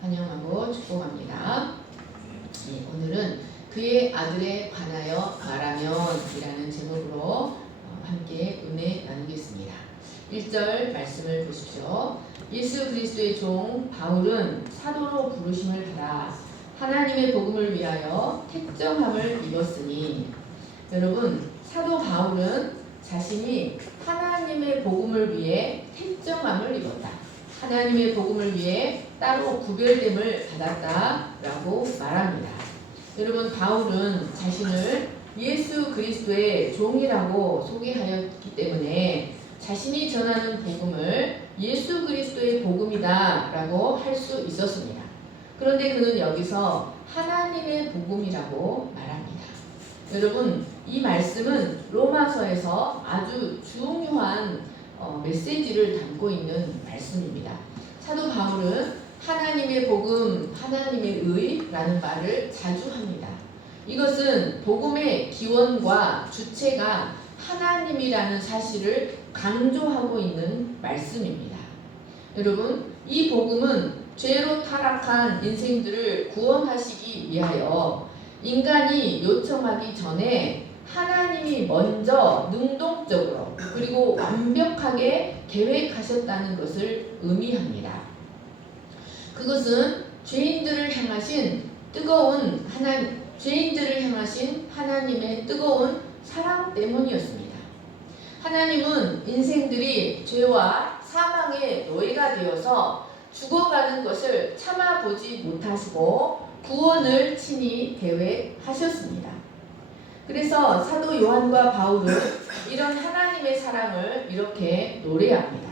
환영하고 축복합니다. 네, 오늘은 그의 아들에 관하여 말하면이라는 제목으로 함께 은혜 나누겠습니다. 1절 말씀을 보십시오. 예수 그리스도의 종 바울은 사도로 부르심을 받아 하나님의 복음을 위하여 택정함을 입었으니, 여러분, 사도 바울은 자신이 하나님의 복음을 위해 택정함을 입었다, 하나님의 복음을 위해 따로 구별됨을 받았다라고 말합니다. 여러분, 바울은 자신을 예수 그리스도의 종이라고 소개하였기 때문에 자신이 전하는 복음을 예수 그리스도의 복음이다라고 할 수 있었습니다. 그런데 그는 여기서 하나님의 복음이라고 말합니다. 여러분, 이 말씀은 로마서에서 아주 중요한 메시지를 담고 있는 말씀입니다. 사도 바울은 하나님의 복음, 하나님의 의라는 말을 자주 합니다. 이것은 복음의 기원과 주체가 하나님이라는 사실을 강조하고 있는 말씀입니다. 여러분, 이 복음은 죄로 타락한 인생들을 구원하시기 위하여 인간이 요청하기 전에 하나님이 먼저 능동적으로 그리고 완벽하게 계획하셨다는 것을 의미합니다. 그것은 죄인들을 향하신 하나님의 뜨거운 사랑 때문이었습니다. 하나님은 인생들이 죄와 사망의 노예가 되어서 죽어가는 것을 참아보지 못하시고 구원을 친히 계획하셨습니다. 그래서 사도 요한과 바울은 이런 하나님의 사랑을 이렇게 노래합니다.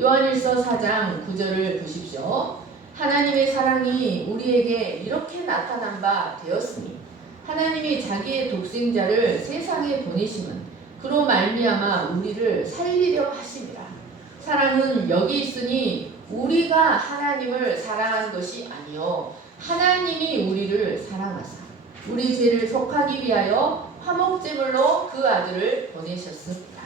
요한일서 4장 9절을 보십시오. 하나님의 사랑이 우리에게 이렇게 나타난 바 되었으니 하나님이 자기의 독생자를 세상에 보내심은 그로 말미암아 우리를 살리려 하심이라. 사랑은 여기 있으니 우리가 하나님을 사랑한 것이 아니요 하나님이 우리를 사랑하사 우리 죄를 속하기 위하여 화목제물로 그 아들을 보내셨습니다.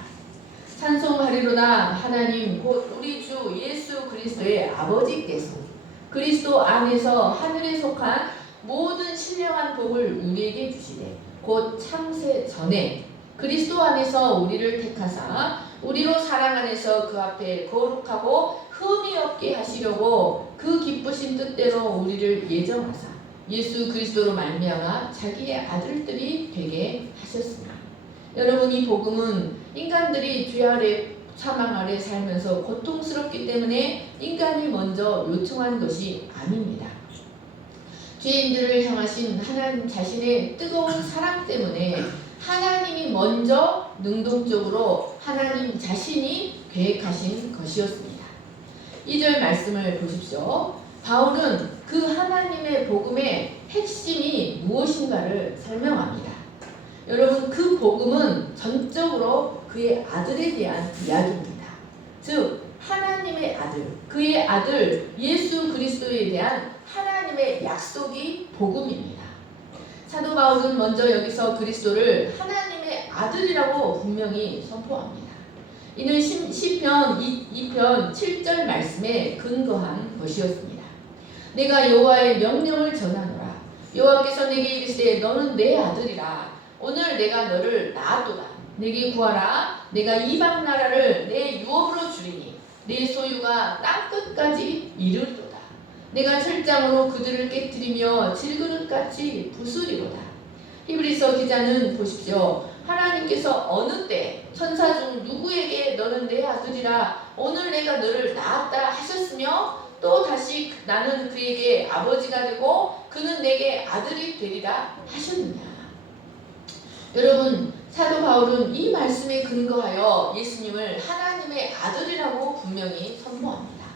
찬송하리로다. 하나님 곧 우리 주 예수 그리스도의 아버지께서 그리스도 안에서 하늘에 속한 모든 신령한 복을 우리에게 주시되 곧 창세 전에 그리스도 안에서 우리를 택하사 우리로 사랑 안에서 그 앞에 거룩하고 흠이 없게 하시려고 그 기쁘신 뜻대로 우리를 예정하사 예수 그리스도로 말미암아 자기의 아들들이 되게 하셨습니다. 여러분, 이 복음은 인간들이 죄 아래 사망 아래 살면서 고통스럽기 때문에 인간이 먼저 요청한 것이 아닙니다. 죄인들을 향하신 하나님 자신의 뜨거운 사랑 때문에 하나님이 먼저 능동적으로 하나님 자신이 계획하신 것이었습니다. 2절 말씀을 보십시오. 바울은 그 하나님의 복음의 핵심이 무엇인가를 설명합니다. 여러분, 그 복음은 전적으로 그의 아들에 대한 이야기입니다. 즉 하나님의 아들, 그의 아들 예수 그리스도에 대한 하나님의 약속이 복음입니다. 사도 바울은 먼저 여기서 그리스도를 하나님의 아들이라고 분명히 선포합니다. 이는 시편 2편 7절 말씀에 근거한 것이었습니다. 내가 여호와의 명령을 전하노라. 여호와께서 내게 이르시되 너는 내 아들이라. 오늘 내가 너를 낳았도다. 내게 구하라. 내가 이방 나라를 내 유업으로 주리니 내 소유가 땅 끝까지 이르리로다. 내가 철장으로 그들을 깨뜨리며 질그릇같이 부수리로다. 히브리서 기자는 보십시오. 하나님께서 어느 때 천사 중 누구에게 너는 내 아들이라 오늘 내가 너를 낳았다 하셨으며 또 다시 나는 그에게 아버지가 되고 그는 내게 아들이 되리라 하셨느냐. 여러분, 사도 바울은 이 말씀에 근거하여 예수님을 하나님의 아들이라고 분명히 선포합니다.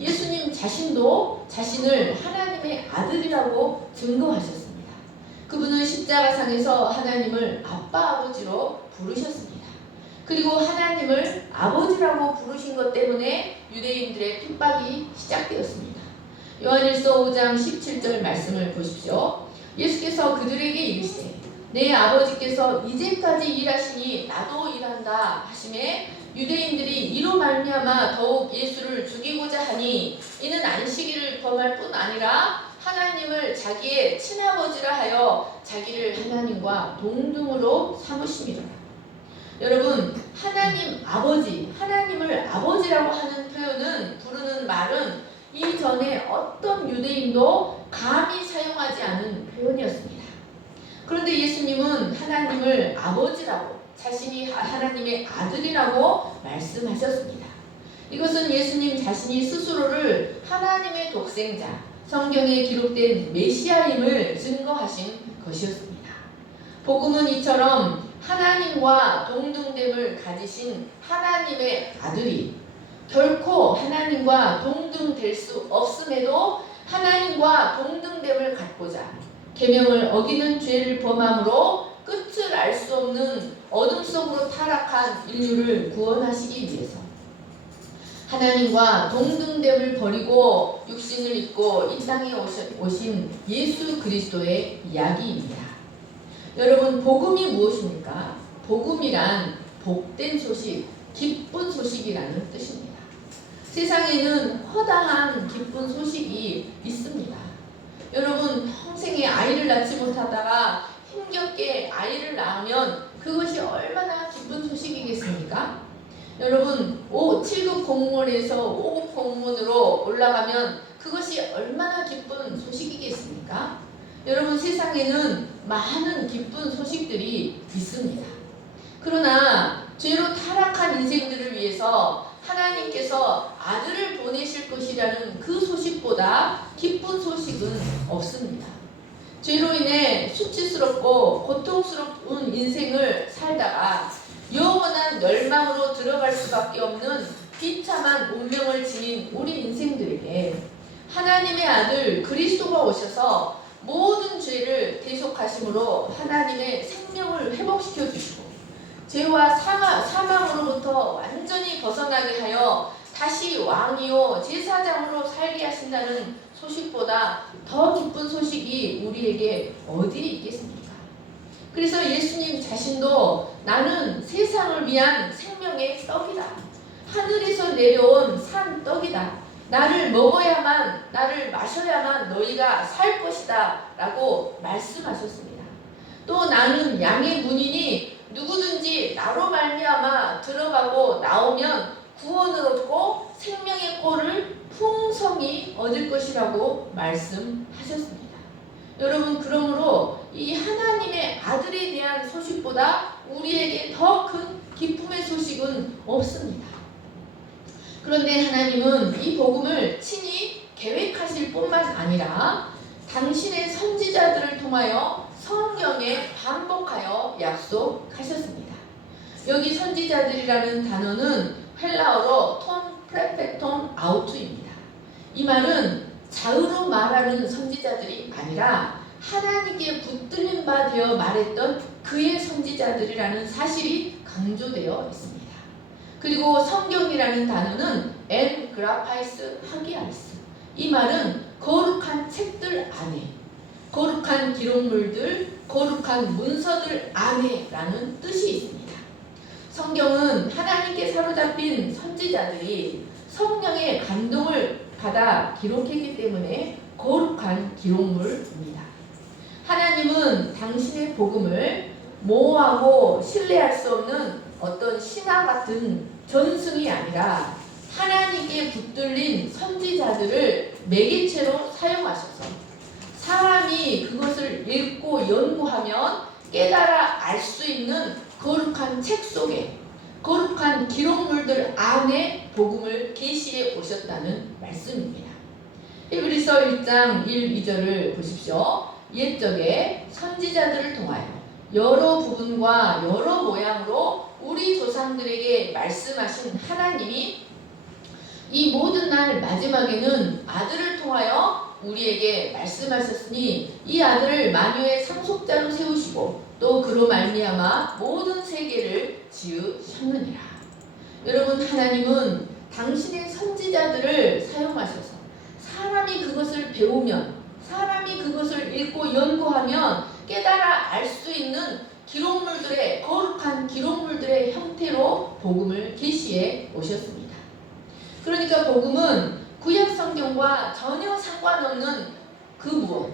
예수님 자신도 자신을 하나님의 아들이라고 증거하셨습니다. 그분은 십자가상에서 하나님을 아빠 아버지로 부르셨습니다. 그리고 하나님을 아버지라고 부르신 것 때문에 유대인들의 핍박이 시작되었습니다. 요한일서 5장 17절 말씀을 보십시오. 예수께서 그들에게 이르시되 내 아버지께서 이제까지 일하시니 나도 일한다 하심에 유대인들이 이로 말미암아 더욱 예수를 죽이고자 하니 이는 안식일을 범할 뿐 아니라 하나님을 자기의 친아버지라 하여 자기를 하나님과 동등으로 삼으심이라. 여러분, 하나님을 아버지라고 하는 표현은, 부르는 말은 이전에 어떤 유대인도 감히 사용하지 않은 표현이었습니다. 그런데 예수님은 하나님을 아버지라고, 자신이 하나님의 아들이라고 말씀하셨습니다. 이것은 예수님 자신이 스스로를 하나님의 독생자, 성경에 기록된 메시아임을 증거하신 것이었습니다. 복음은 이처럼 하나님과 동등됨을 가지신 하나님의 아들이 결코 하나님과 동등될 수 없음에도 하나님과 동등됨을 갖고자 계명을 어기는 죄를 범함으로 끝을 알 수 없는 어둠 속으로 타락한 인류를 구원하시기 위해서 하나님과 동등됨을 버리고 육신을 입고 이 땅에 오신 예수 그리스도의 이야기입니다. 여러분, 복음이 무엇입니까? 복음이란 복된 소식, 기쁜 소식이라는 뜻입니다. 세상에는 허다한 기쁜 소식이 있습니다. 여러분, 평생에 아이를 낳지 못하다가 힘겹게 아이를 낳으면 그것이 얼마나 기쁜 소식이겠습니까? 여러분, 7급 공무원에서 5급 공무원으로 올라가면 그것이 얼마나 기쁜 소식이겠습니까? 여러분, 세상에는 많은 기쁜 소식들이 있습니다. 그러나 죄로 타락한 인생들을 위해서 하나님께서 아들을 보내실 것이라는 그 소식보다 기쁜 소식은 없습니다. 죄로 인해 수치스럽고 고통스러운 인생을 살다가 영원한 멸망으로 들어갈 수밖에 없는 비참한 운명을 지닌 우리 인생들에게 하나님의 아들 그리스도가 오셔서 모든 죄를 대속하심으로 하나님의 생명을 회복시켜 주시고 죄와 사망으로부터 완전히 벗어나게 하여 다시 왕이요 제사장으로 살게 하신다는 소식보다 더 기쁜 소식이 우리에게 어디에 있겠습니까? 그래서 예수님 자신도 나는 세상을 위한 생명의 떡이다. 하늘에서 내려온 산 떡이다. 나를 먹어야만, 나를 마셔야만 너희가 살 것이다 라고 말씀하셨습니다. 또 나는 양의 문이니 누구든지 나로 말미암아 들어가고 나오면 구원을 얻고 생명의 꼴을 풍성히 얻을 것이라고 말씀하셨습니다. 여러분, 그러므로 이 하나님의 아들에 대한 소식보다 우리에게 더 큰 기쁨의 소식은 없습니다. 그런데 하나님은 이 복음을 친히 계획하실 뿐만 아니라 당신의 선지자들을 통하여 성경에 반복하여 약속하셨습니다. 여기 선지자들이라는 단어는 헬라어로 톤 프레페톤 아우투입니다. 이 말은 자의로 말하는 선지자들이 아니라 하나님께 붙들린 바 되어 말했던 그의 선지자들이라는 사실이 강조되어 있습니다. 그리고 성경이라는 단어는 엔 그라파이스 하기아리스, 이 말은 거룩한 책들 안에, 거룩한 기록물들, 거룩한 문서들 안에 라는 뜻이 있습니다. 성경은 하나님께 사로잡힌 선지자들이 성령의 감동을 받아 기록했기 때문에 거룩한 기록물입니다. 하나님은 당신의 복음을 모호하고 신뢰할 수 없는 어떤 신화 같은 전승이 아니라 하나님께 붙들린 선지자들을 매개체로 사용하셔서 사람이 그것을 읽고 연구하면 깨달아 알 수 있는 거룩한 책 속에, 거룩한 기록물들 안에 복음을 계시해 오셨다는 말씀입니다. 히브리서 1장 1, 2절을 보십시오. 옛적에 선지자들을 통하여 여러 부분과 여러 모양으로 우리 조상들에게 말씀하신 하나님이 이 모든 날 마지막에는 아들을 통하여 우리에게 말씀하셨으니 이 아들을 만유의 상속자로 세우시고 또 그로 말미암아 모든 세계를 지으셨느니라. 여러분, 하나님은 당신의 선지자들을 사용하셔서 사람이 그것을 배우면, 사람이 그것을 읽고 연구하면 깨달아 알 수 있는 기록물들의 거룩한 기록물들의 형태로 복음을 계시해 오셨습니다. 그러니까 복음은 구약 성경과 전혀 상관없는 그 무엇,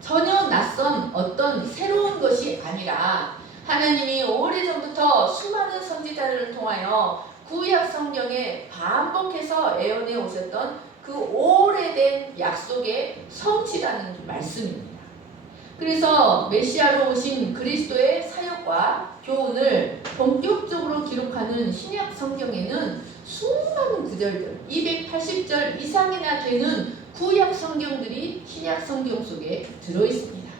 전혀 낯선 어떤 새로운 것이 아니라 하나님이 오래전부터 수많은 선지자들을 통하여 구약 성경에 반복해서 예언해 오셨던 그 오래된 약속의 성취라는 말씀입니다. 그래서 메시아로 오신 그리스도의 사역과 교훈을 본격적으로 기록하는 신약 성경에는 수많은 구절들, 280절 이상이나 되는 구약 성경들이 신약 성경 속에 들어있습니다.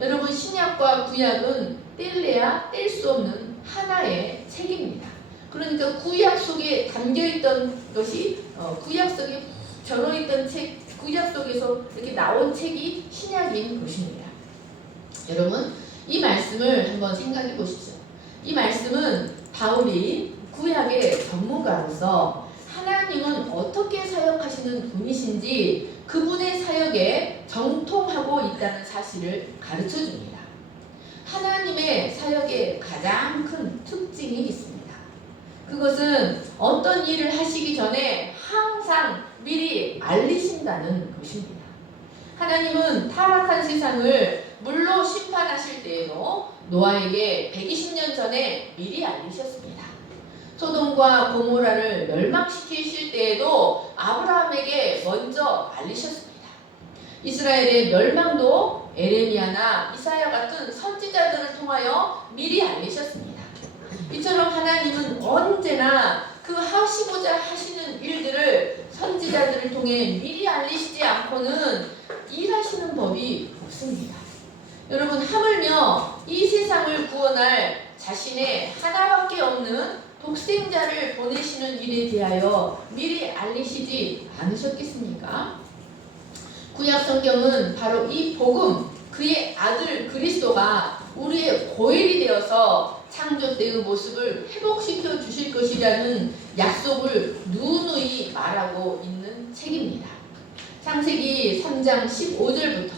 여러분, 신약과 구약은 뗄래야 뗄 수 없는 하나의 책입니다. 그러니까 구약 속에 담겨있던 것이 구약 속에 절어있던 책, 구약 속에서 이렇게 나온 책이 신약인 것입니다. 여러분, 이 말씀을 한번 생각해 보십시오. 이 말씀은 바울이 구약의 전문가로서 하나님은 어떻게 사역하시는 분이신지 그분의 사역에 정통하고 있다는 사실을 가르쳐 줍니다. 하나님의 사역에 가장 큰 특징이 있습니다. 그것은 어떤 일을 하시기 전에 항상 미리 알리신다는 것입니다. 하나님은 타락한 세상을 물로 심판하실 때에도 노아에게 120년 전에 미리 알리셨습니다. 소돔과 고모라를 멸망시키실 때에도 아브라함에게 먼저 알리셨습니다. 이스라엘의 멸망도 에레미야나 이사야 같은 선지자들을 통하여 미리 알리셨습니다. 이처럼 하나님은 언제나 그 하시고자 하시는 일들을 선지자들을 통해 미리 알리시지 않고는 일하시는 법이 없습니다. 여러분, 하물며 이 세상을 구원할 자신의 하나밖에 없는 독생자를 보내시는 일에 대하여 미리 알리시지 않으셨겠습니까? 구약 성경은 바로 이 복음, 그의 아들 그리스도가 우리의 고일이 되어서 창조 때의 모습을 회복시켜 주실 것이라는 약속을 누누이 말하고 있는 책입니다. 창세기 3장 15절부터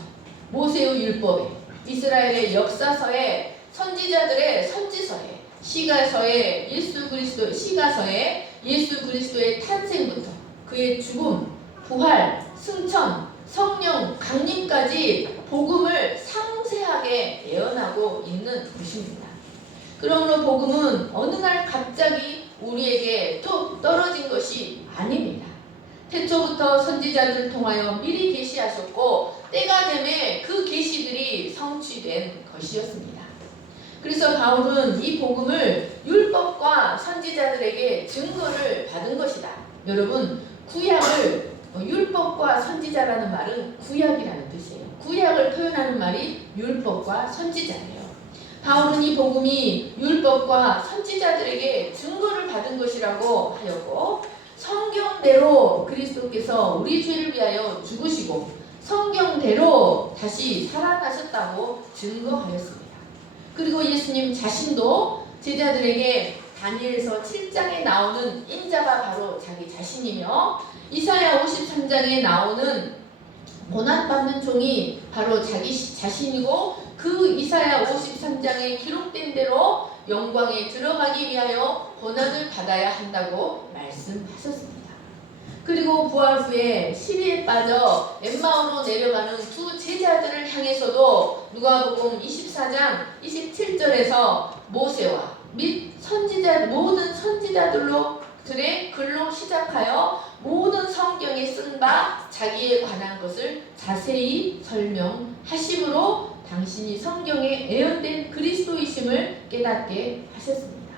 모세의 율법에, 이스라엘의 역사서에, 선지자들의 선지서에, 시가서에, 예수 그리스도의 탄생부터 그의 죽음, 부활, 승천, 성령 강림까지 복음을 상세하게 예언하고 있는 것입니다. 그러므로 복음은 어느 날 갑자기 우리에게 뚝 떨어진 것이 아닙니다. 태초부터 선지자들을 통하여 미리 계시하셨고 때가 되매 그 계시들이 성취된 것이었습니다. 그래서 바울은 이 복음을 율법과 선지자들에게 증거를 받은 것이다. 여러분, 구약을 율법과 선지자라는 말은 구약이라는 뜻이에요. 구약을 표현하는 말이 율법과 선지자예요. 바울은 이 복음이 율법과 선지자들에게 증거를 받은 것이라고 하였고, 성경대로 그리스도께서 우리 죄를 위하여 죽으시고 성경대로 다시 살아나셨다고 증거하였습니다. 그리고 예수님 자신도 제자들에게 다니엘서 7장에 나오는 인자가 바로 자기 자신이며 이사야 53장에 나오는 고난받는 종이 바로 자기 자신이고 그 이사야 53장에 기록된 대로 영광에 들어가기 위하여 고난을 받아야 한다고 말씀하셨습니다. 그리고 부활 후에 시비에 빠져 엠마오로 내려가는 두 제자들을 향해서도 누가복음 24장 27절에서 모세와 및 모든 선지자들의 글로 시작하여 모든 성경에 쓴 바 자기에 관한 것을 자세히 설명하심으로 당신이 성경에 예언된 그리스도이심을 깨닫게 하셨습니다.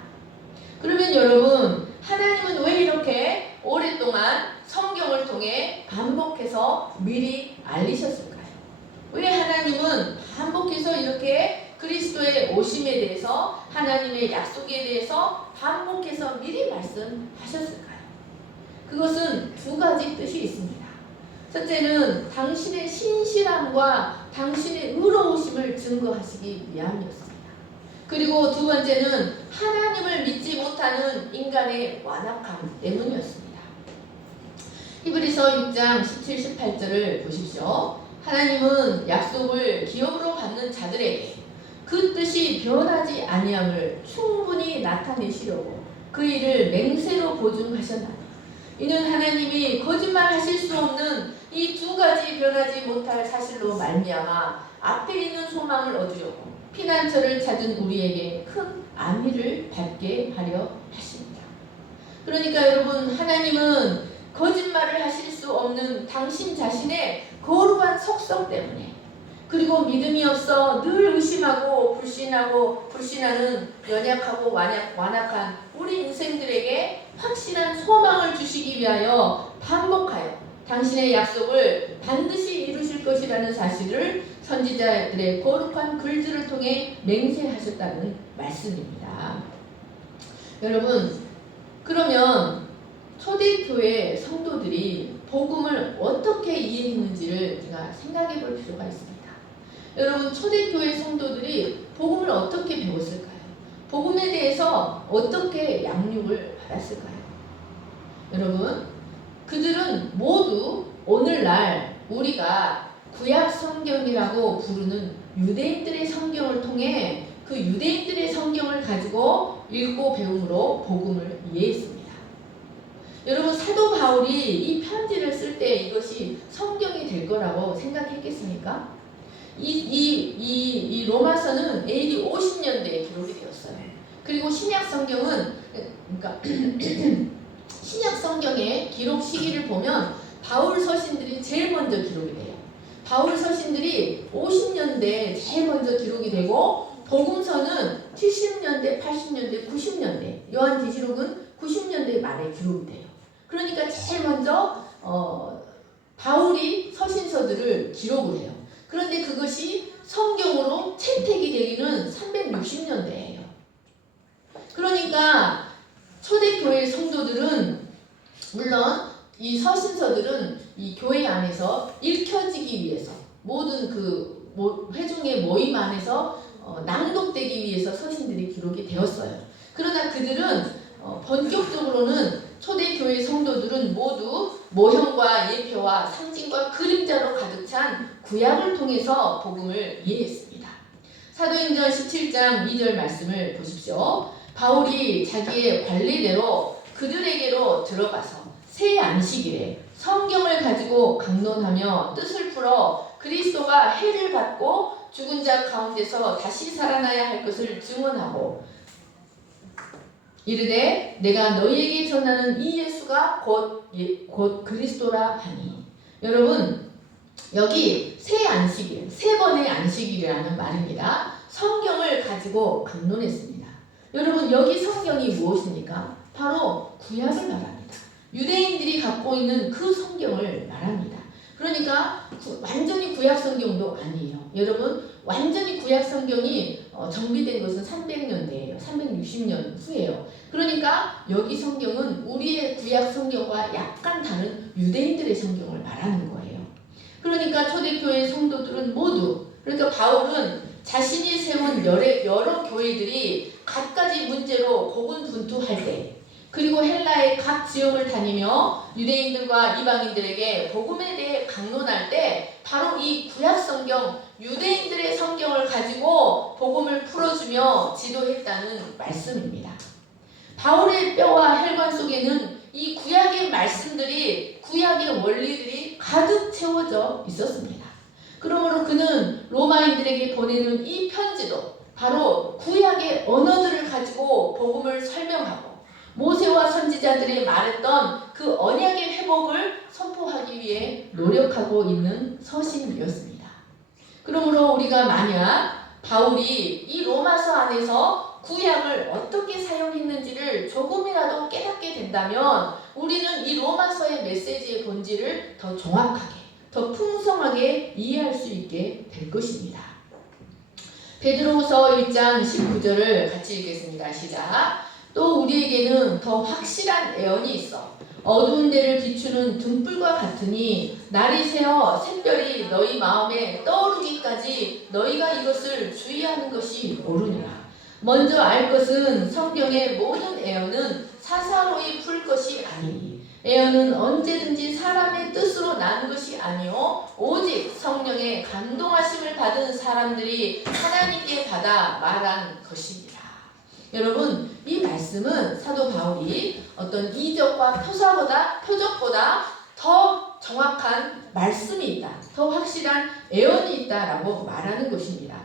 그러면 여러분, 하나님은 왜 이렇게 오랫동안 성경을 통해 반복해서 미리 알리셨을까요? 왜 하나님은 반복해서 이렇게 그리스도의 오심에 대해서, 하나님의 약속에 대해서 반복해서 미리 말씀하셨을까요? 그것은 두 가지 뜻이 있습니다. 첫째는 당신의 신실함과 당신의 의로우심을 증거하시기 위함이었습니다. 그리고 두 번째는 하나님을 믿지 못하는 인간의 완악함 때문이었습니다. 히브리서 6장 17, 18절을 보십시오. 하나님은 약속을 기업으로 받는 자들에게 그 뜻이 변하지 아니함을 충분히 나타내시려고 그 일을 맹세로 보증하셨나니 이는 하나님이 거짓말하실 수 없는 이 두 가지 변하지 못할 사실로 말미암아 앞에 있는 소망을 얻으려고 피난처를 찾은 우리에게 큰 안위를 받게 하려 하십니다. 그러니까 여러분, 하나님은 거짓말을 하실 수 없는 당신 자신의 거룩한 속성 때문에, 그리고 믿음이 없어 늘 의심하고 불신하는 연약하고 완악한 우리 인생들에게 확실한 소망을 주시기 위하여 반복하여 당신의 약속을 반드시 이루실 것이라는 사실을 선지자들의 거룩한 글들을 통해 맹세하셨다는 말씀입니다. 여러분, 그러면 초대교회 성도들이 복음을 어떻게 이해했는지를 우리가 생각해 볼 필요가 있습니다. 여러분, 초대교회 성도들이 복음을 어떻게 배웠을까요? 복음에 대해서 어떻게 양육을 받았을까요? 여러분, 그들은 모두 오늘날 우리가 구약 성경이라고 부르는 유대인들의 성경을 통해 그 유대인들의 성경을 가지고 읽고 배움으로 복음을 이해했습니다. 여러분, 사도 바울이 이 편지를 쓸 때 이것이 성경이 될 거라고 생각했겠습니까? 이 로마서는 AD 50년대에 기록이 되었어요. 그리고 신약 성경은, 그러니까 신약 성경의 기록 시기를 보면 바울 서신들이 제일 먼저 기록이 돼요. 바울 서신들이 50년대에 제일 먼저 기록이 되고, 복음서는 70년대, 80년대, 90년대, 요한계시록은 90년대 말에 기록이 돼요. 그러니까 제일 먼저 바울이 서신서들을 기록을 해요. 그런데 그것이 성경으로 채택이 되기는 360년대예요. 그러니까 초대교회 성도들은, 물론 이 서신서들은 이 교회 안에서 읽혀지기 위해서, 모든 그 회중의 모임 안에서 낭독되기 위해서 서신들이 기록이 되었어요. 그러나 그들은 본격적으로는 초대교회 성도들은 모두 모형과 예표와 상징과 그림자로 가득 찬 구약을 통해서 복음을 이해했습니다. 사도행전 17장 2절 말씀을 보십시오. 바울이 자기의 관리대로 그들에게로 들어가서 새 안식일에 성경을 가지고 강론하며 뜻을 풀어 그리스도가 해를 받고 죽은 자 가운데서 다시 살아나야 할 것을 증언하고 이르되 내가 너희에게 전하는 이 예수가 곧 그리스도라 하니. 여러분, 여기 새 안식일, 세 번의 안식일이라는 말입니다. 성경을 가지고 강론했습니다. 여러분, 여기 성경이 무엇입니까? 바로 구약을 말합니다. 유대인들이 갖고 있는 그 성경을 말합니다. 그러니까 완전히 구약 성경도 아니에요. 여러분, 완전히 구약 성경이 정비된 것은 300년대예요. 360년 후예요. 그러니까 여기 성경은 우리의 구약 성경과 약간 다른 유대인들의 성경을 말하는 거예요. 그러니까 초대교회 성도들은 모두, 그러니까 바울은 자신이 세운 여러 교회들이 갖가지 문제로 고군분투할 때, 그리고 헬라의 각 지역을 다니며 유대인들과 이방인들에게 복음에 대해 강론할 때 바로 이 구약 성경, 유대인들의 성경을 가지고 복음을 풀어주며 지도했다는 말씀입니다. 바울의 뼈와 혈관 속에는 이 구약의 말씀들이, 구약의 원리들이 가득 채워져 있었습니다. 그러므로 그는 로마인들에게 보내는 이 편지도 바로 구약의 언어들을 가지고 복음을 설명하고 모세와 선지자들이 말했던 그 언약의 회복을 선포하기 위해 노력하고 있는 서신이었습니다. 그러므로 우리가 만약 바울이 이 로마서 안에서 구약을 어떻게 사용했는지를 조금이라도 깨닫게 된다면 우리는 이 로마서의 메시지의 본질을 더 정확하게, 더 풍성하게 이해할 수 있게 될 것입니다. 베드로후서 1장 19절을 같이 읽겠습니다. 시작. 또 우리에게는 더 확실한 애언이 있어 어두운 데를 비추는 등불과 같으니 날이 새어 샛별이 너희 마음에 떠오르기까지 너희가 이것을 주의하는 것이 옳으니라. 먼저 알 것은 성경의 모든 애언은 사사로이 풀 것이 아니니 애언은 언제든지 사람의 뜻으로 난 것이 아니요 오직 성령의 성경에 감동하심을 받은 사람들이 하나님께 받아 말한 것입니다. 여러분, 이 말씀은 사도 바울이 어떤 이적과 표적보다 더 정확한 말씀이 있다, 더 확실한 애언이 있다라고 말하는 것입니다.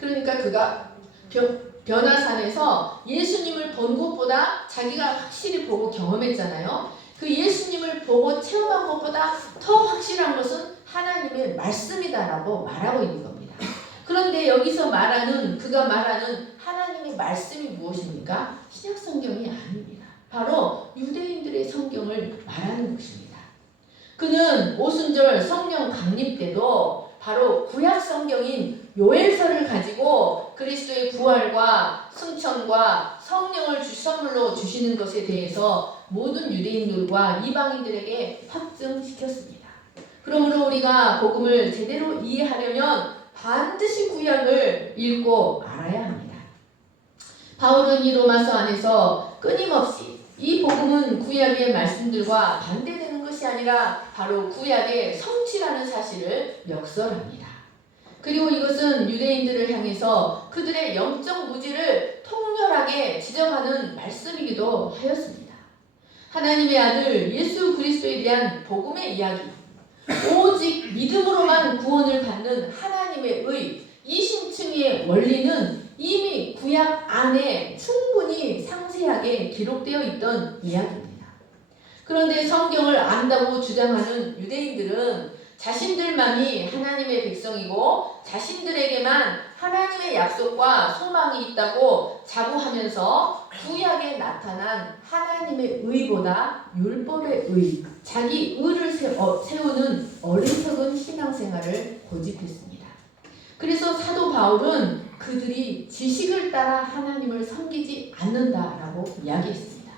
그러니까 그가 변화산에서 예수님을 본 것보다 자기가 확실히 보고 경험했잖아요. 그 예수님을 보고 체험한 것보다 더 확실한 것은 하나님의 말씀이다라고 말하고 있는 겁니다. 그런데 여기서 그가 말하는 하나님의 말씀이 무엇입니까? 신약 성경이 아닙니다. 바로 유대인들의 성경을 말하는 것입니다. 그는 오순절 성령 강림 때도 바로 구약 성경인 요엘서를 가지고 그리스도의 부활과 승천과 성령을 선물로 주시는 것에 대해서 모든 유대인들과 이방인들에게 확증시켰습니다. 그러므로 우리가 복음을 제대로 이해하려면 반드시 구약을 읽고 알아야 합니다. 바울은 이 로마서 안에서 끊임없이 이 복음은 구약의 말씀들과 반대되는 것이 아니라 바로 구약의 성취라는 사실을 역설합니다. 그리고 이것은 유대인들을 향해서 그들의 영적 무지를 통렬하게 지적하는 말씀이기도 하였습니다. 하나님의 아들 예수 그리스도에 대한 복음의 이야기, 오직 믿음으로만 구원을 받는 하나님의 의, 이심층의 원리는 이미 구약 안에 충분히 상세하게 기록되어 있던 이야기입니다. 그런데 성경을 안다고 주장하는 유대인들은 자신들만이 하나님의 백성이고 자신들에게만 하나님의 약속과 소망이 있다고 자부하면서 구약에 나타난 하나님의 의보다 율법의 의, 자기 의를 세우는 어리석은 신앙생활을 고집했습니다. 그래서 사도 바울은 그들이 지식을 따라 하나님을 섬기지 않는다라고 이야기했습니다.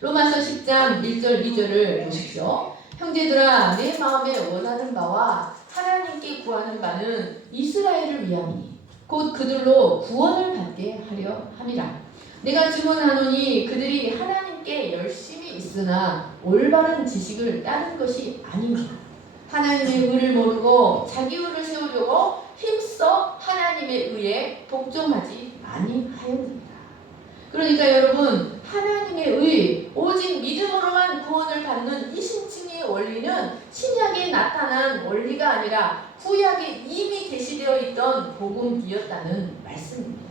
로마서 10장 1절 2절을 보십시오. 형제들아, 내 마음에 원하는 바와 하나님께 구하는 바는 이스라엘을 위함이니 곧 그들로 구원을 받게 하려 함이라. 내가 증언하노니 그들이 하나님께 열심히 있으나 올바른 지식을 따른 것이 아니니라. 하나님의 의를 모르고 자기 의를 세우려고 힘써 하나님의 의에 복종하지 아니하였느니라. 그러니까 여러분, 하나님의 의, 오직 믿음으로만 구원을 받는 이 신층의 원리는 신약에 나타난 원리가 아니라 구약에 이미 계시되어 있던 복음이었다는 말씀입니다.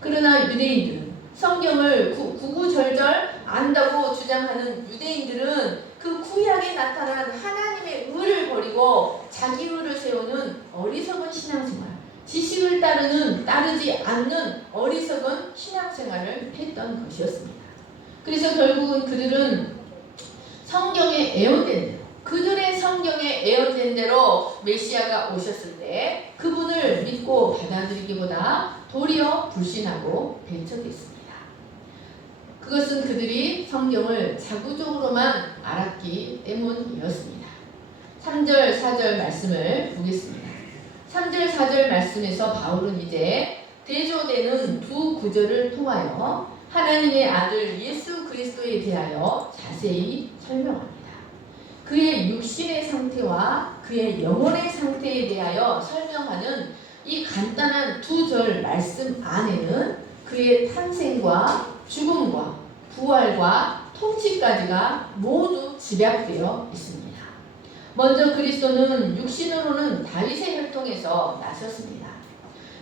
그러나 유대인들은, 성경을 구구절절 안다고 주장하는 유대인들은 그 구약에 나타난 하나님의 의를 버리고 자기 의를 세우는 어리석은 신앙생활, 지식을 따르지 않는 어리석은 신앙생활을 했던 것이었습니다. 그래서 결국은 그들은 성경에 애언된 대로, 그들의 성경에 애언된 대로 메시아가 오셨을 때 그분을 믿고 받아들이기보다 도리어 불신하고 배척했습니다. 그것은 그들이 성경을 자구적으로만 알았기 때문이었습니다. 3절, 4절 말씀을 보겠습니다. 3절, 4절 말씀에서 바울은 이제 대조되는 두 구절을 통하여 하나님의 아들 예수 그리스도에 대하여 자세히 설명합니다. 그의 육신의 상태와 그의 영혼의 상태에 대하여 설명하는 이 간단한 두 절 말씀 안에는 그의 탄생과 죽음과 부활과 통치까지가 모두 집약되어 있습니다. 먼저 그리스도는 육신으로는 다윗의 혈통에서 나셨습니다.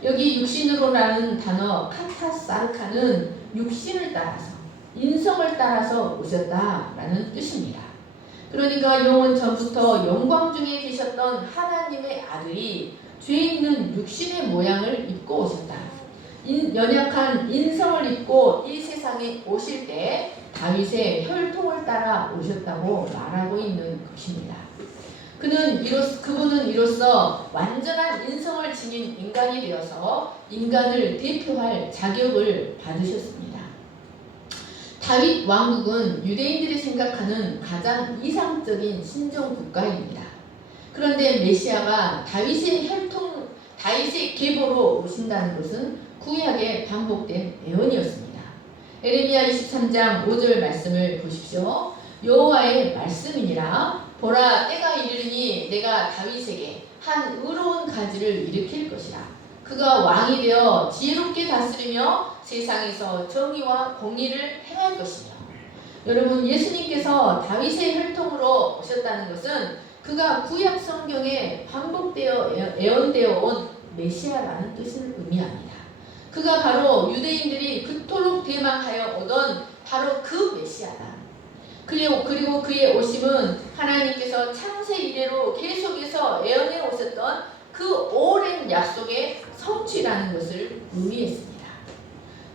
여기 육신으로라는 단어 카타사르카는 육신을 따라서, 인성을 따라서 오셨다라는 뜻입니다. 그러니까 영원 전부터 영광 중에 계셨던 하나님의 아들이 죄 있는 육신의 모양을 입고 오셨다. 연약한 인성을 입고 이 세상에 오실 때 다윗의 혈통을 따라 오셨다고 말하고 있는 것입니다. 그분은 이로써 완전한 인성을 지닌 인간이 되어서 인간을 대표할 자격을 받으셨습니다. 다윗 왕국은 유대인들이 생각하는 가장 이상적인 신정 국가입니다. 그런데 메시아가 다윗의 계보로 오신다는 것은 구약에 반복된 예언이었습니다. 에레미야 23장 5절 말씀을 보십시오. 여호와의 말씀이니라. 보라, 때가 이르니 내가 다윗에게 한 의로운 가지를 일으킬 것이라. 그가 왕이 되어 지혜롭게 다스리며 세상에서 정의와 공의를 행할 것이며. 여러분, 예수님께서 다윗의 혈통으로 오셨다는 것은 그가 구약 성경에 반복되어 예언되어 온 메시아라는 뜻을 의미합니다. 그가 바로 유대인들이 그토록 대망하여 오던 바로 그 메시아다. 그리고 그의 오심은 하나님께서 창세 이래로 계속해서 예언해 오셨던 그 오랜 약속의 성취라는 것을 의미했습니다.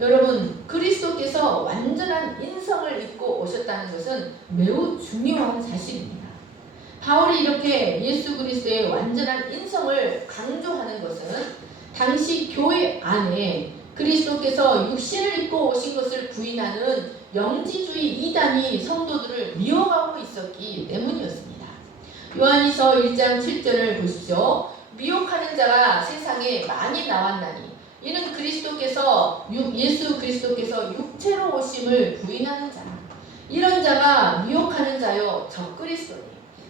여러분, 그리스도께서 완전한 인성을 입고 오셨다는 것은 매우 중요한 사실입니다. 바울이 이렇게 예수 그리스도의 완전한 인성을 강조하는 것은 당시 교회 안에 그리스도께서 육신을 입고 오신 것을 부인하는 영지주의 이단이 성도들을 미혹하고 있었기 때문이었습니다. 요한일서 1장 7절을 보십시오. 미혹하는 자가 세상에 많이 나왔나니 이는 예수 그리스도께서 육체로 오심을 부인하는 자, 이런 자가 미혹하는 자요 적그리스도니.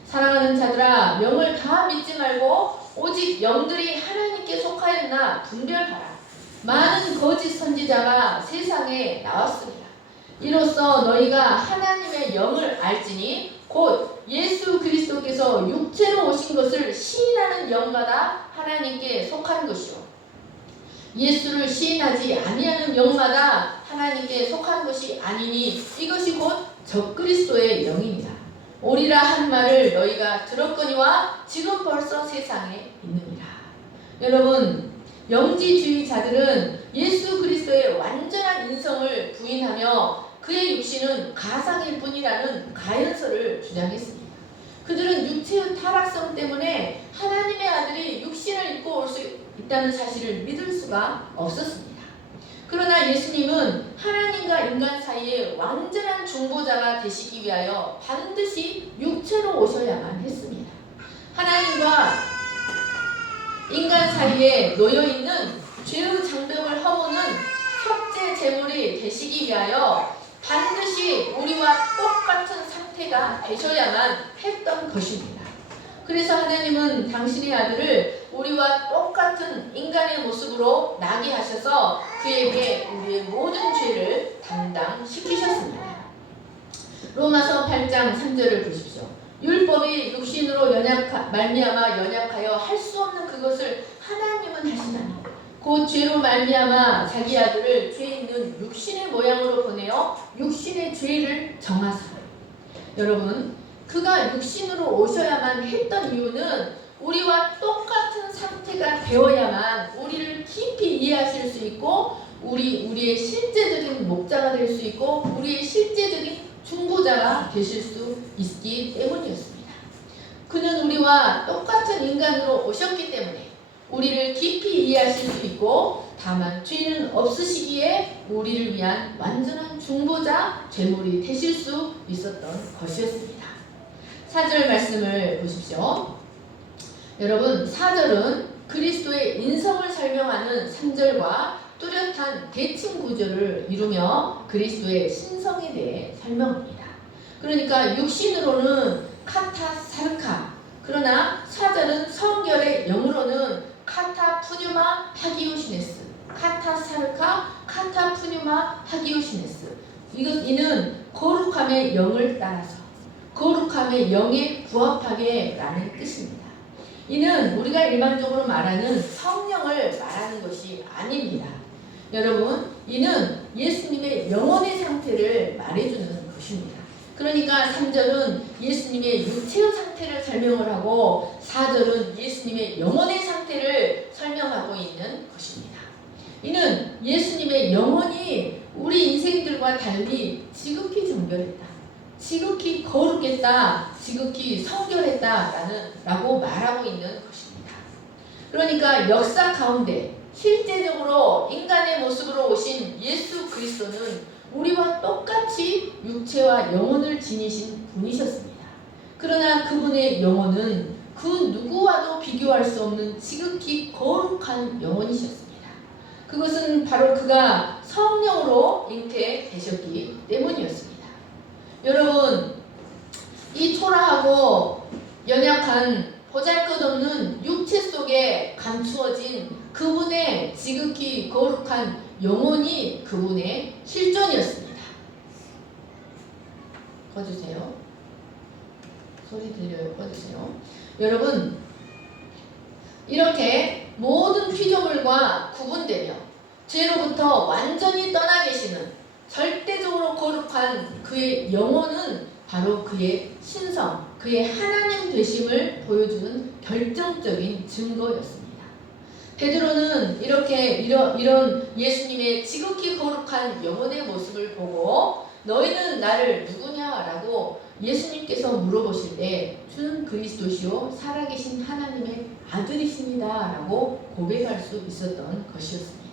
사랑하는 자들아, 명을 다 믿지 말고 오직 영들이 하나님께 속하였나 분별하라. 많은 거짓 선지자가 세상에 나왔습니다. 이로써 너희가 하나님의 영을 알지니 곧 예수 그리스도께서 육체로 오신 것을 시인하는 영마다 하나님께 속한 것이요 예수를 시인하지 아니하는 영마다 하나님께 속한 것이 아니니 이것이 곧 적그리스도의 영이니라. 오리라 한 말을 너희가 들었거니와 지금 벌써 세상에 있느니라. 여러분, 영지주의자들은 예수 그리스도의 완전한 인성을 부인하며 그의 육신은 가상일 뿐이라는 가연설을 주장했습니다. 그들은 육체의 타락성 때문에 하나님의 아들이 육신을 입고 올 수 있다는 사실을 믿을 수가 없었습니다. 그러나 예수님은 하나님과 인간 사이에 완전한 중보자가 되시기 위하여 반드시 육체로 오셔야만 했습니다. 하나님과 인간 사이에 놓여있는 죄의 장벽을 허무는 속죄 제물이 되시기 위하여 반드시 우리와 똑같은 상태가 되셔야만 했던 것입니다. 그래서 하나님은 당신의 아들을 우리와 똑같은 인간의 모습으로 나게 하셔서 그에게 우리의 모든 죄를 담당시키셨습니다. 로마서 8장 3절을 보십시오. 율법이 육신으로 말미암아 연약하여 할 수 없는 그것을 하나님은 하시나니 곧 죄로 말미암아 자기 아들을 죄 있는 육신의 모양으로 보내어 육신의 죄를 정하사. 여러분, 그가 육신으로 오셔야만 했던 이유는 우리와 똑같은 상태가 되어야만 우리를 깊이 이해하실 수 있고 우리의 실제적인 목자가 될 수 있고 우리의 실제적인 중보자가 되실 수 있기 때문이었습니다. 그는 우리와 똑같은 인간으로 오셨기 때문에 우리를 깊이 이해하실 수 있고 다만 죄는 없으시기에 우리를 위한 완전한 중보자, 제물이 되실 수 있었던 것이었습니다. 4절 말씀을 보십시오. 여러분, 4절은 그리스도의 인성을 설명하는 3절과 뚜렷한 대칭 구조를 이루며 그리스도의 신성에 대해 설명합니다. 그러니까 육신으로는 카타사르카, 그러나 4절은 성결의 영으로는 카타푸뉴마 하기오시네스, 카타사르카, 카타푸뉴마 하기오시네스. 이는 거룩함의 영을 따라서 거룩함의 영에 부합하게 라는 뜻입니다. 이는 우리가 일반적으로 말하는 성령을 말하는 것이 아닙니다. 여러분, 이는 예수님의 영혼의 상태를 말해주는 것입니다. 그러니까 3절은 예수님의 육체의 상태를 설명을 하고 4절은 예수님의 영혼의 상태를 설명하고 있는 것입니다. 이는 예수님의 영혼이 우리 인생들과 달리 지극히 정결했다, 지극히 거룩했다, 지극히 성결했다라고 말하고 있는 것입니다. 그러니까 역사 가운데 실제적으로 인간의 모습으로 오신 예수 그리스도는 우리와 똑같이 육체와 영혼을 지니신 분이셨습니다. 그러나 그분의 영혼은 그 누구와도 비교할 수 없는 지극히 거룩한 영혼이셨습니다. 그것은 바로 그가 성령으로 잉태되셨기 때문이었습니다. 여러분, 이 초라하고 연약한 보잘것없는 육체 속에 감추어진 그분의 지극히 거룩한 영혼이 그분의 실존이었습니다. 꺼주세요. 소리 들려요? 꺼주세요. 여러분, 이렇게 모든 피조물과 구분되며 죄로부터 완전히 떠나 계시는 절대적으로 거룩한 그의 영혼은 바로 그의 신성, 그의 하나님 되심을 보여주는 결정적인 증거였습니다. 베드로는 이런 예수님의 지극히 거룩한 영혼의 모습을 보고 너희는 나를 누구냐라고 예수님께서 물어보실 때 주는 그리스도시요 살아계신 하나님의 아들이십니다 라고 고백할 수 있었던 것이었습니다.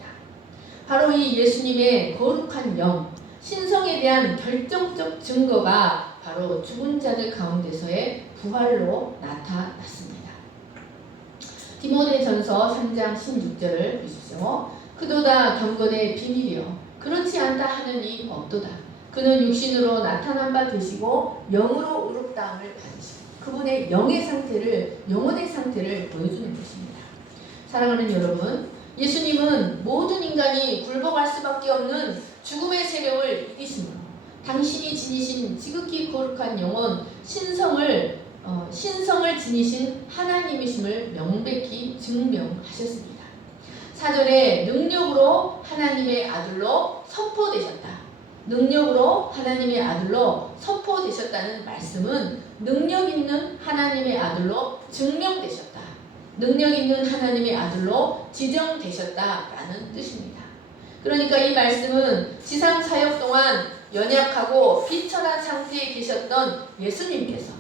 바로 이 예수님의 거룩한 영, 신성에 대한 결정적 증거가 바로 죽은 자들 가운데서의 부활로 나타났습니다. 디모데전서 3장 16절을 보십시오. 그도다 경건의 비밀이요 그렇지 않다 하는 이 없도다. 그는 육신으로 나타난 바 되시고 영으로 의롭다함을 받으시고 그분의 영의 상태를 보여주는 것입니다. 사랑하는 여러분, 예수님은 모든 인간이 굴복할 수밖에 없는 죽음의 세력을 이기심으로 당신이 지니신 지극히 거룩한 영혼 신성을 지니신 하나님이심을 명백히 증명하셨습니다. 4절에 능력으로 하나님의 아들로 선포되셨다. 능력으로 하나님의 아들로 선포되셨다는 말씀은 능력 있는 하나님의 아들로 증명되셨다. 능력 있는 하나님의 아들로 지정되셨다라는 뜻입니다. 그러니까 이 말씀은 지상 사역 동안 연약하고 비천한 상태에 계셨던 예수님께서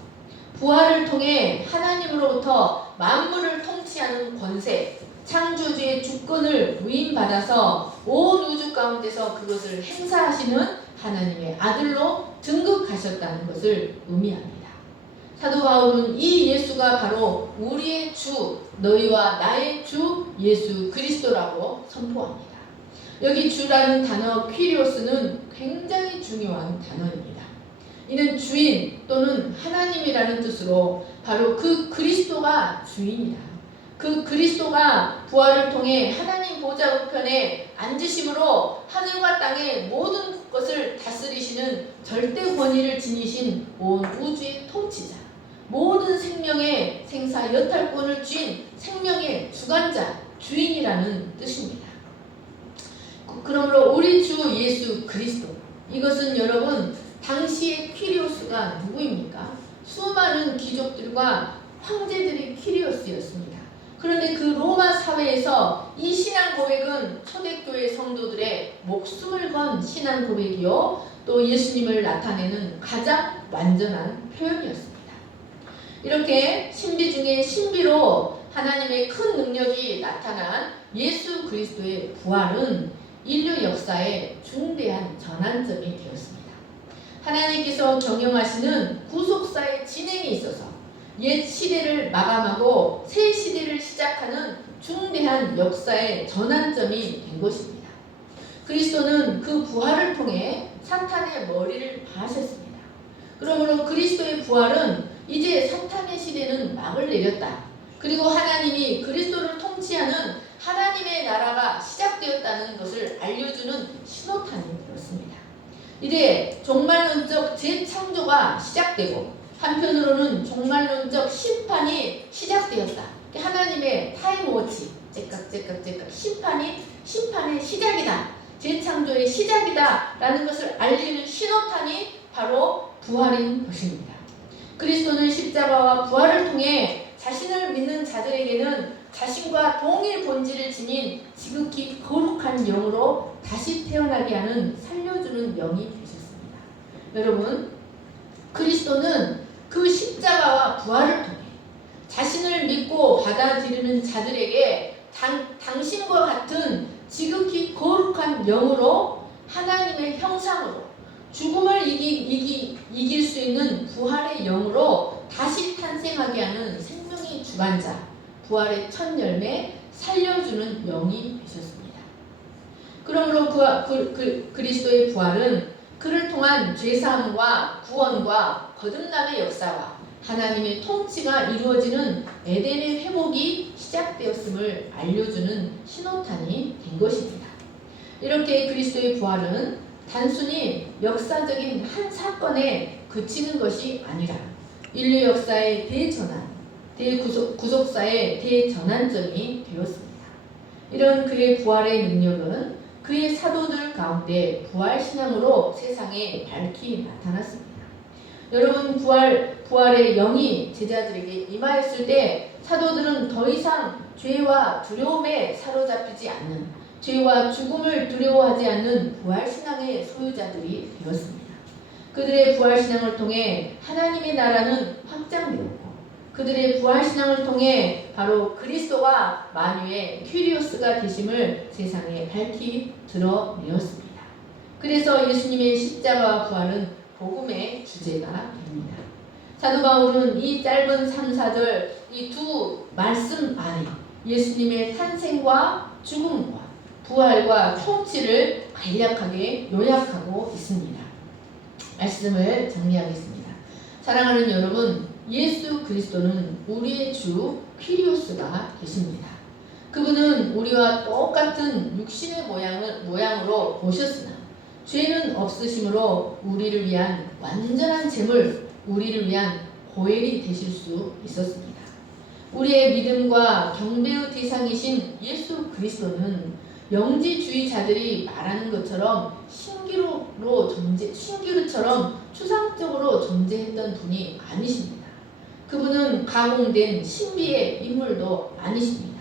부활을 통해 하나님으로부터 만물을 통치하는 권세, 창조주의 주권을 위임받아서 온 우주 가운데서 그것을 행사하시는 하나님의 아들로 등극하셨다는 것을 의미합니다. 사도 바울은 이 예수가 바로 우리의 주, 너희와 나의 주 예수 그리스도라고 선포합니다. 여기 주라는 단어 퀴리오스는 굉장히 중요한 단어입니다. 이는 주인 또는 하나님이라는 뜻으로 바로 그 그리스도가 주인이다. 그 그리스도가 부활을 통해 하나님 보좌 우편에 앉으심으로 하늘과 땅의 모든 것을 다스리시는 절대 권위를 지니신 온 우주의 통치자, 모든 생명의 생사 여탈권을 쥔 생명의 주관자, 주인이라는 뜻입니다. 그러므로 우리 주 예수 그리스도, 이것은 여러분 당시의 퀴리오스가 누구입니까? 수많은 귀족들과 황제들의 퀴리오스였습니다. 그런데 그 로마 사회에서 이 신앙 고백은 초대교회 성도들의 목숨을 건 신앙 고백이요 또 예수님을 나타내는 가장 완전한 표현이었습니다. 이렇게 신비 중에 신비로 하나님의 큰 능력이 나타난 예수 그리스도의 부활은 인류 역사의 중대한 전환점이 되었습니다. 하나님께서 경영하시는 구속사의 진행에 있어서 옛 시대를 마감하고 새 시대를 시작하는 중대한 역사의 전환점이 된 것입니다. 그리스도는 그 부활을 통해 사탄의 머리를 파하셨습니다. 그러므로 그리스도의 부활은 이제 사탄의 시대는 막을 내렸다. 그리고 하나님이 그리스도를 통치하는 하나님의 나라가 시작되었다는 것을 알려주는 신호탄이 되었습니다. 이제 종말론적 재창조가 시작되고 한편으로는 종말론적 심판이 시작되었다. 하나님의 타임워치, 째깍째깍째깍 심판의 시작이다. 재창조의 시작이다. 라는 것을 알리는 신호탄이 바로 부활인 것입니다. 그리스도는 십자가와 부활을 통해 자신을 믿는 자들에게는 자신과 동일 본질을 지닌 지극히 거룩한 영으로 다시 태어나게 하는 살려주는 영이 되셨습니다. 여러분, 그리스도는 그 십자가와 부활을 통해 자신을 믿고 받아들이는 자들에게 당신과 같은 지극히 거룩한 영으로 하나님의 형상으로 죽음을 이길 수 있는 부활의 영으로 다시 탄생하게 하는 생명의 주관자, 부활의 첫 열매, 살려주는 영이 되셨습니다. 그러므로 그리스도의 부활은 그를 통한 죄사함과 구원과 거듭남의 역사와 하나님의 통치가 이루어지는 에덴의 회복이 시작되었음을 알려주는 신호탄이 된 것입니다. 이렇게 그리스도의 부활은 단순히 역사적인 한 사건에 그치는 것이 아니라 인류 역사의 대전환, 구속사의 대전환점이 되었습니다. 이런 그의 부활의 능력은 그의 사도들 가운데 부활신앙으로 세상에 밝히 나타났습니다. 여러분, 부활의 영이 제자들에게 임하였을 때 사도들은 더 이상 죄와 두려움에 사로잡히지 않는, 죄와 죽음을 두려워하지 않는 부활신앙의 소유자들이 되었습니다. 그들의 부활신앙을 통해 하나님의 나라는 확장되었고 그들의 부활신앙을 통해 바로 그리스도가 만유의 퀴리오스가 되심을 세상에 밝히 드러내었습니다. 그래서 예수님의 십자가와 부활은 복음의 주제가 됩니다. 사도 바울은 이 짧은 3, 4절 이 두 말씀 안에 예수님의 탄생과 죽음과 부활과 통치를 간략하게 요약하고 있습니다. 말씀을 정리하겠습니다. 사랑하는 여러분, 예수 그리스도는 우리의 주 퀴리오스가 되십니다. 그분은 우리와 똑같은 육신의 모양으로 오셨으나 죄는 없으심으로 우리를 위한 완전한 제물, 우리를 위한 고엘이 되실 수 있었습니다. 우리의 믿음과 경배의 대상이신 예수 그리스도는 영지주의자들이 말하는 것처럼 신기루처럼 추상적으로 존재했던 분이 아니십니다. 그분은 가공된 신비의 인물도 아니십니다.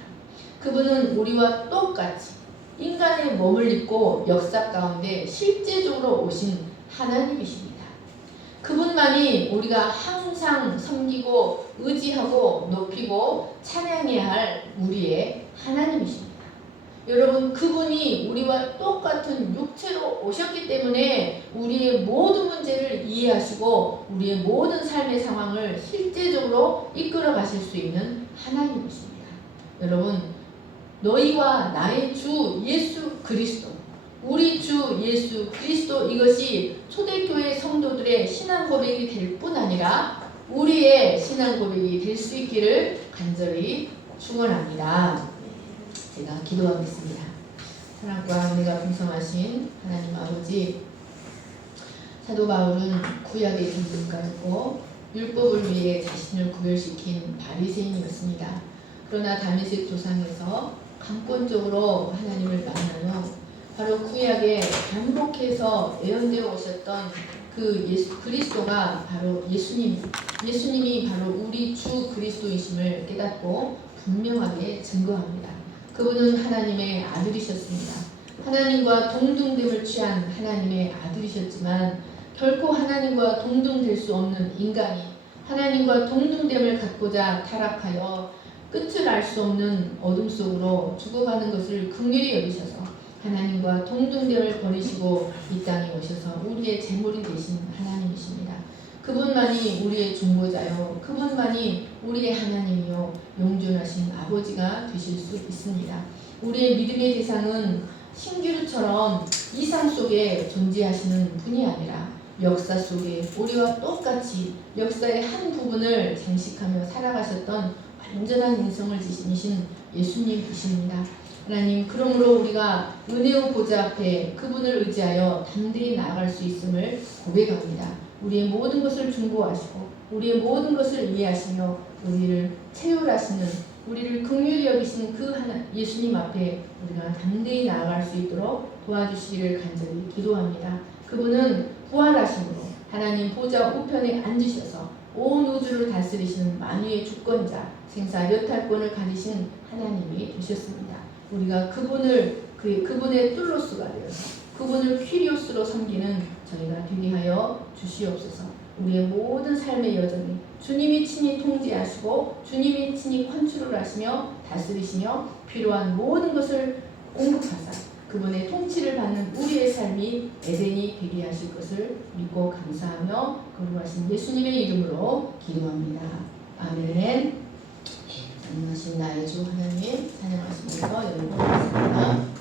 그분은 우리와 똑같이 인간의 몸을 입고 역사 가운데 실제적으로 오신 하나님이십니다. 그분만이 우리가 항상 섬기고 의지하고 높이고 찬양해야 할 우리의 하나님이십니다. 여러분, 그분이 우리와 똑같은 육체로 오셨기 때문에 우리의 모든 문제를 이해하시고 우리의 모든 삶의 상황을 실제적으로 이끌어 가실 수 있는 하나님이십니다. 여러분, 너희와 나의 주 예수 그리스도, 우리 주 예수 그리스도, 이것이 초대교회 성도들의 신앙 고백이 될 뿐 아니라 우리의 신앙 고백이 될 수 있기를 간절히 축원합니다. 제가 기도하겠습니다. 사랑과 은혜가 풍성하신 하나님 아버지, 사도 바울은 구약의 전문가였고 율법을 위해 자신을 구별시킨 바리새인이었습니다. 그러나 다메섹 도상에서 강권적으로 하나님을 만나며 바로 구약에 반복해서 예언되어 오셨던 그 예수 그리스도가 바로 예수님이 바로 우리 주 그리스도이심을 깨닫고 분명하게 증거합니다. 그분은 하나님의 아들이셨습니다. 하나님과 동등됨을 취한 하나님의 아들이셨지만 결코 하나님과 동등될 수 없는 인간이 하나님과 동등됨을 갖고자 타락하여 끝을 알 수 없는 어둠 속으로 죽어가는 것을 긍휼히 여기셔서 하나님과 동등됨을 버리시고 이 땅에 오셔서 우리의 제물이 되신 하나님이십니다. 그분만이 우리의 중보자요, 그분만이 우리의 하나님이요 영존하신 아버지가 되실 수 있습니다. 우리의 믿음의 대상은 신기루처럼 이상 속에 존재하시는 분이 아니라 역사 속에 우리와 똑같이 역사의 한 부분을 장식하며 살아가셨던 완전한 인성을 지니신 예수님이십니다. 하나님, 그러므로 우리가 은혜의 보좌 앞에 그분을 의지하여 담대히 나아갈 수 있음을 고백합니다. 우리의 모든 것을 중보하시고 우리의 모든 것을 이해하시며 우리를 채울하시는, 우리를 긍휼히 여기신 그 예수님 앞에 우리가 담대히 나아갈 수 있도록 도와주시기를 간절히 기도합니다. 그분은 부활하심으로 하나님 보좌 우편에 앉으셔서 온 우주를 다스리시는 만유의 주권자, 생사 여탈권을 가지신 하나님이 되셨습니다. 우리가 그분의 뚫로스가 되어서 그분을 퀴리오스로 섬기는 저희가 되게 하여 주시옵소서. 우리의 모든 삶의 여정에 주님이 친히 통제하시고 주님이 친히 컨트롤 하시며 다스리시며 필요한 모든 것을 공급하사 그분의 통치를 받는 우리의 삶이 에덴이 되게 하실 것을 믿고 감사하며 거룩하신 예수님의 이름으로 기도합니다. 아멘. 전능하신 나의 주 하나님 찬양하시면서 여러분 고맙습니다.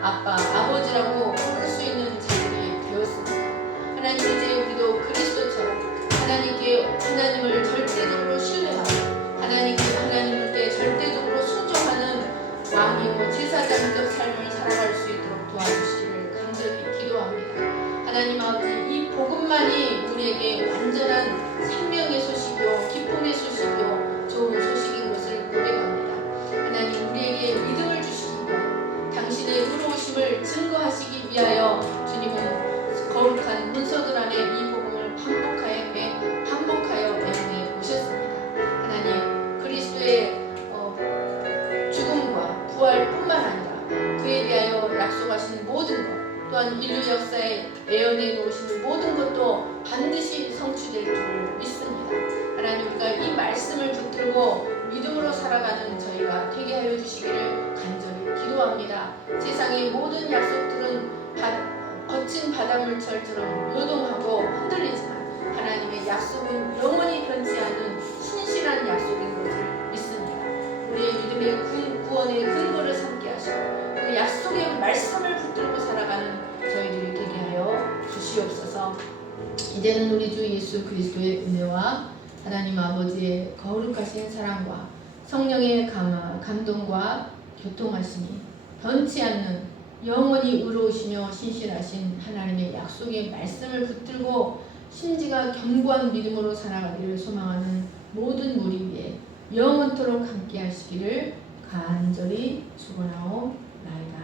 아빠, 아버지라고 부를 수 있는 자들이 되었습니다. 하나님, 이제 우리도 그리스도처럼 하나님을 절대적으로 신뢰하고 하나님께 절대적으로 순종하는 왕이요 제사장적 삶을 살아갈 수 있도록 도와주시기를 간절히 기도합니다. 하나님 아버지, 이 복음만이 우리에게 완전한 생명의 소식이요 기쁨의 소식이요 좋은 소식인 것을 고백합니다. 하나님, 우리에게 믿음을 주시고 당신의 의로우심을 증거하시기 위하여 주님은 거룩한 문서들 안에 이 복음을 반복하여 내보내 오셨습니다. 하나님, 그리스도의 죽음과 부활뿐만 아니라 그에 대하여 약속하신 모든 것, 또한 인류 역사에 예언해 놓으신 모든 것도 반드시 성취될 줄 믿습니다. 하나님, 우리가 이 말씀을 붙들고 믿음으로 살아가는 저희가 되게 하여 주시기를 간절히 기도합니다. 세상의 모든 약속들은 거친 바닷물처럼 요동하고 흔들리지만 하나님의 약속은 영원히 변치 않은 신실한 약속인 것을 믿습니다. 우리의 믿음의 구원의 근거를 삼게 하시고 그 약속의 말씀을 붙들고 살아가는 저희들이 되게 하여 주시옵소서. 이제는 우리 주 예수 그리스도의 은혜와 하나님 아버지의 거룩하신 사랑과 성령의 감동과 교통하심이 변치 않는 영원히 의로우시며 신실하신 하나님의 약속의 말씀을 붙들고 심지가 견고한 믿음으로 살아가기를 소망하는 모든 무리 위에 영원토록 함께 하시기를 간절히 축원하옵나이다.